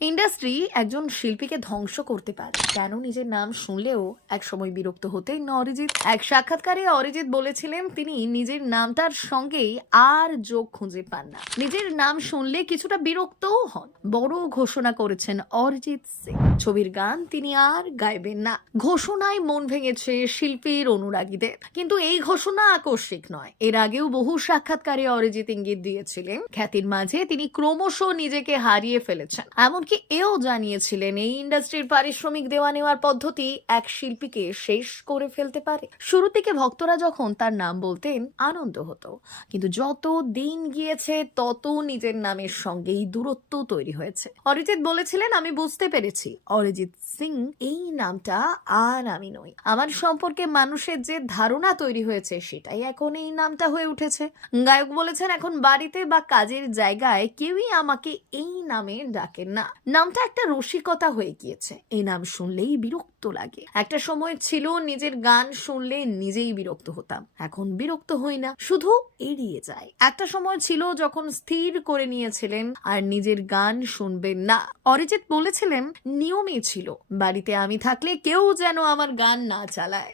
Industry একজন শিল্পীকে ধ্বংস করতে পারে। কেন নিজের নাম শুনলেও একসময় বিরক্ত হতেন না অরিজিৎ? এক সাক্ষাৎকারে অরিজিৎ বলেছিলেন, তিনি নিজের নামটার সঙ্গেই আর যোগ খুঁজে পান না। নিজের নাম শুনলে কিছুটা বিরক্তও হন। বড় ঘোষণা করেছেন অরিজিৎ সিং। ছবির গান তিনি আর গাইবেন না। ঘোষণায় মন ভেঙেছে শিল্পীর অনুরাগীদের। কিন্তু এই ঘোষণা আকস্মিক নয়। এর আগেও বহু সাক্ষাৎকারে অরিজিৎ ইঙ্গিত দিয়েছিলেন, খ্যাতির মাঝে তিনি ক্রমশ নিজেকে হারিয়ে ফেলেছেন। এমনকি এও জানিয়েছিলেন, এই ইন্ডাস্ট্রির পারিশ্রমিক দেওয়া নেওয়ার পদ্ধতি এক শিল্পীকে শেষ করে ফেলতে পারে। শুরু থেকে ভক্তরা যখন তার নাম বলতেন, আনন্দ হতো। কিন্তু যত দিন গিয়েছে, তত নিজের নামের সঙ্গেই দূরত্ব তৈরি হয়েছে। অরিজিৎ বলেছিলেন, আমি বুঝতে পেরেছি। অরিজিৎ সিং, এই নামটা আর আমি নই। আমার সম্পর্কে মানুষের যে ধারণা তৈরি হয়েছে, সেটাই এখন এই নামটা হয়ে উঠেছে। গায়ক বলেছেন, এখন বাড়িতে বা কাজের জায়গায় কেউই আমাকে এই নামে ডাকেন না। নামটা একটা রসিকতা হয়ে গিয়েছে। এই নাম শুনলেই বিরক্ত লাগে। একটা সময় ছিল, নিজের গান শুনলে নিজেই বিরক্ত হতাম। এখন বিরক্ত হই না, শুধু এড়িয়ে যায় একটা সময় ছিল যখন স্থির করে নিয়েছিলেন আর নিজের গান শুনবেন না। অরিজিৎ বলেছিলেন, নিয়মই ছিল, বাড়িতে আমি থাকলে কেউ যেন আমার গান না চালায়।